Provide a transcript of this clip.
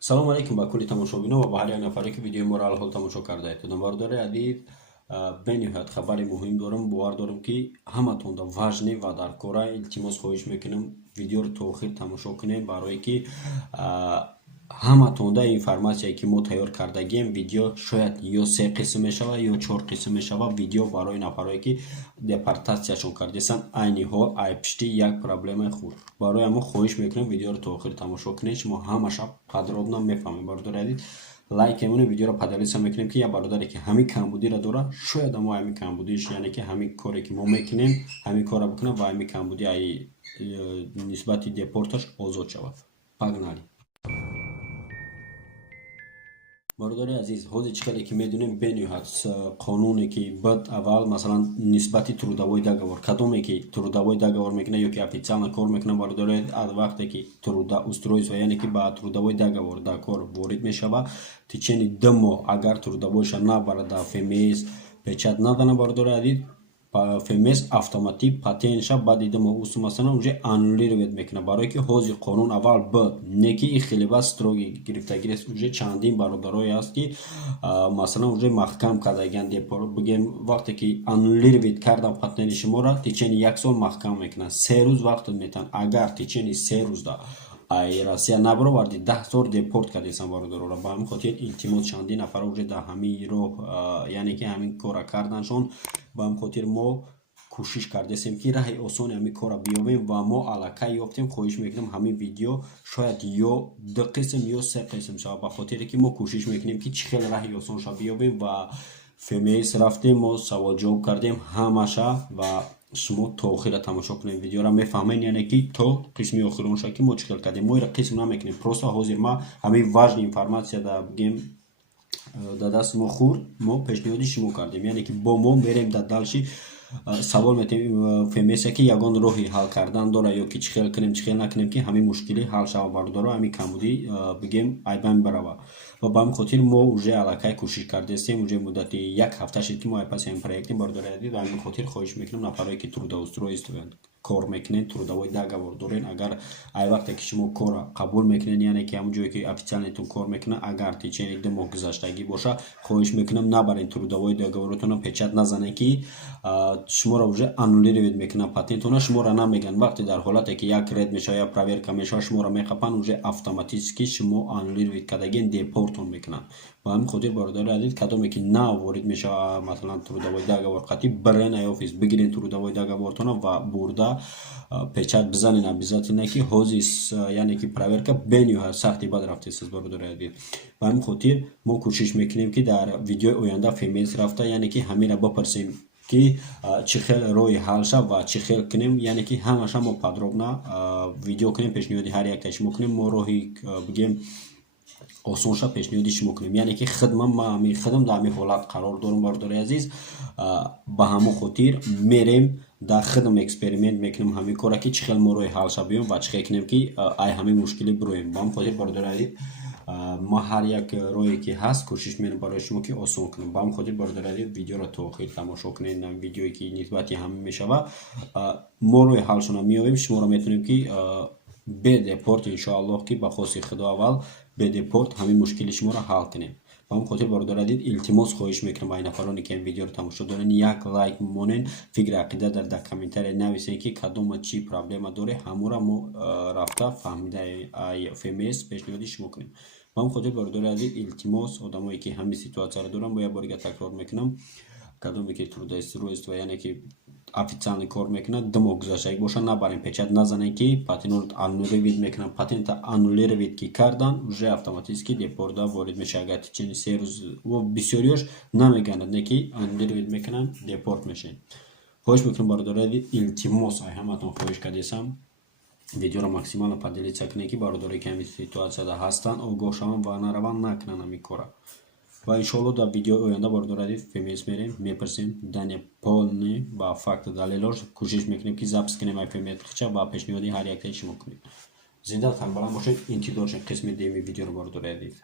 салом алейкум ба кулли тамошобино ва ба ҳар як нафаре ки видеои моро алҳол тамошо кардаед. Навардори азиз, бениҳоят хабари муҳим дорам. бовар дорам ки ҳаматонда важне ва дар кора илтимос хоҳиш мекунам видеоро то охир тамошо кунем, барое ки ҳаматонда информатсияе ки мо тайёр кардагием видео шояд ё 3 қисм мешава ё 4 қисм мешава видео барои нафарое ки депортатсияшон кардесанд айни ҳол айпишти як проблемаи хурд. барои ҳамон хоҳиш мекунам видеоро то охир тамошо кунед. шумо ҳамаша подробно мефаҳмед. бародари азиз, лайк мемонем, видеоро падалиса мекунем ки як бародаре ки ҳамин камбудиро дора, шояд мо ҳамин камбудиш, яъне ки ҳамин коре ки мо мекунем ҳамин кора бикунам ва ҳамин камбуди ай нисбати депорташ озод шавад. пагнали. бародари азиз, ҳозир чӣ қадар ки медонем бениҳоят қонуне ки бад аввал масалан нисбати трудовой договор кадоме ки трудовой договор мекуна ё ки официально кор мекуна, бародари аз вақте ки трудоустройство яъне ки ба трудовой договор дар кор ворид мешава, в течение 2 моҳ агар трудовойша набарад ФМС печат надана, бародари азиз, ФМС автоматик патентша баъди 2 моҳ усту масалан уже аннулировать мекуна. барое ки ҳозир қонун аввал б не ки ин хеле ба строги гирифтагирест, уже чандин бародарое аст ки масалан уже маҳкам кардагиан депор бигем вақте ки аннулировать кардан патенти шуморо в течение 1 сол маҳкам мекунанд. 3 рӯз вақт метан. агар в течение 3 рӯзда ай Россия набароварди 10 сор депорт кардесанд бародароро. ба ҳамин хотир илтимос чандин нафара уже дар ҳамин роҳ яъне ки ҳамин кора карданшон. ба ҳамин хотир мо кӯшиш кардесем ки раҳи осони ҳамин кора биёбем ва мо аллакай ёфтем. хоҳиш мекунам ҳамин видео шояд ё 2 қисм ё 3 қисм шавад, ба хотире ки мо кӯшиш мекунем ки чӣ хел раҳи осонша биёбем ва ФМС рафтем, мо савол ҷавоб кардем ҳамаша ва шумо то охира тамошо кунем видеоро мефаҳмем, яъне ки то қисми охиронша ки мо чӣ хел кардем. мо ира қисм намекунем, просто ҳозир ма ҳамин важни информатсия дар бигем дар дасти мо хурд, мо пешниҳоди шумо кардем, яъне ки бо мо мерем дар далши савол метем ФМС ки ягон роҳи ҳал кардан дора ё ки чӣ хел кунем чӣ хел накунем ки ҳамин мушкилӣ ҳал шава, бародаро ҳамин камбудӣ бигем айбан барава. ва ба ҳамин хотир мо уже аллакай кӯшиш кардестем, уже муддати 1 ҳафта шуд ки мо айпаси ҳамин проектем. бародари азиз, ба ҳамин хотир хоҳиш мекунам нафарое ки трудоустройствоянд кор мекунед, трудовой договор дорен, агар ай вақте ки шумо кора қабул мекунед, яъне ки ҳамон ҷое ки официалнетон кор мекунад, агар в течение 2 моҳ гузаштагӣ боша, хоҳиш мекунам набарен трудовой договоротонро печат назанед ки шуморо уже аннулировать мекунад патентона. шуморо намеган вақте дар ҳолате ки як ред мешава я проверка мешава, шуморо мехапанд, уже автоматически шумо аннулировать кардаген депортон мекунанд. ба ҳамин хотир бародари азиз, кадоме ки нав ворид мешава масалан трудовой договор қатӣ барен ай офис бигирен трудовой договортона ва бурда печат бизанен. обязательно ки ҳозир яъне ки проверка бениҳоят сахти бад рафтесиз бародари азиз. ба ҳамин хотир мо кӯшиш мекунем ки дар видеои оянда ФМС рафта яъне ки ҳамира бипарсем ки чӣ хел роҳи ҳалша ва чӣ хел кунем, яъне ки ҳамаша мо подробно видео кунем, пешниҳоди ҳар яктаи шумо кунем, мо роҳи бигем осонша пешниҳоди шумо кунем, яъне ки хидмам ма ҳамин хидм дар ҳамин ҳолат қарор дорам бародари азиз. ба ҳамон хотир мерем дар хидм эксперимент мекунем ҳамин кора ки чӣ хел мо роҳи ҳалша биём ва чӣ хел кунем ки ай ҳамин мушкилӣ бироем. ба ҳамин хотир бародари азиз, ма ҳар як роҳе ки ҳаст кӯшиш менам барои шумо ки осон кунам. ба ҳамин хотир бародари азиз, видеоро то охир тамошо кунед. видеое ки нисбати ҳамин мешава, мо роҳи ҳалшона меёбем. шуморо метавонем ки бе депорт иншоаллоҳ ки ба хоси худо аввал бе депорт ҳамин мушкили шуморо ҳал кунем. ба ҳамин хотир бародари азиз, илтимос хоҳиш мекунам ба ин нафароне ки ин видеоро тамошо дорен як лайк мемонен, фикри ақида дар комментария нависен ки кадома чӣ проблема доре, ҳамора мо рафта фаҳмида ФМС пешниҳоди шумо кунем. ба ҳамин хотир бародари азиз, илтимос одамое ки ҳамин ситуатсияро доранд, бо як борига такрор мекунам, кадоме ки трудоустройство яъне ки официални кор мекунад, 2 моҳ гузаштагӣ боша, набарен печат назанед ки патентон аннулировать мекунад. патента аннулировать ки кардан уже автоматически депорда ворид мешавад. агар течени 3 рӯз бисёриёш намеганад, не ки аннулировать мекунанд, депорт мешавед. хоҳиш мекунам бародари азиз, илтимос ай ҳаматон хоҳиш кардесам видеоро максимально поделиться кунед ки бародаре ки ҳамин ситуатсияда ҳастанд огоҳ шаванд ва нараванд накунанд ҳамин кора. ва иншоаллоҳ дар видеои оянда бародари азиз ФМС мерем, мепарсем дания полный ба факти далелош кӯшиш мекунем ки запис кунем ай ФМС хича ба пешниҳоди ҳар яктаи шумо кунем. зинда сарбаланд бошед. интизоршем қисми деми видеоро бародари азиз.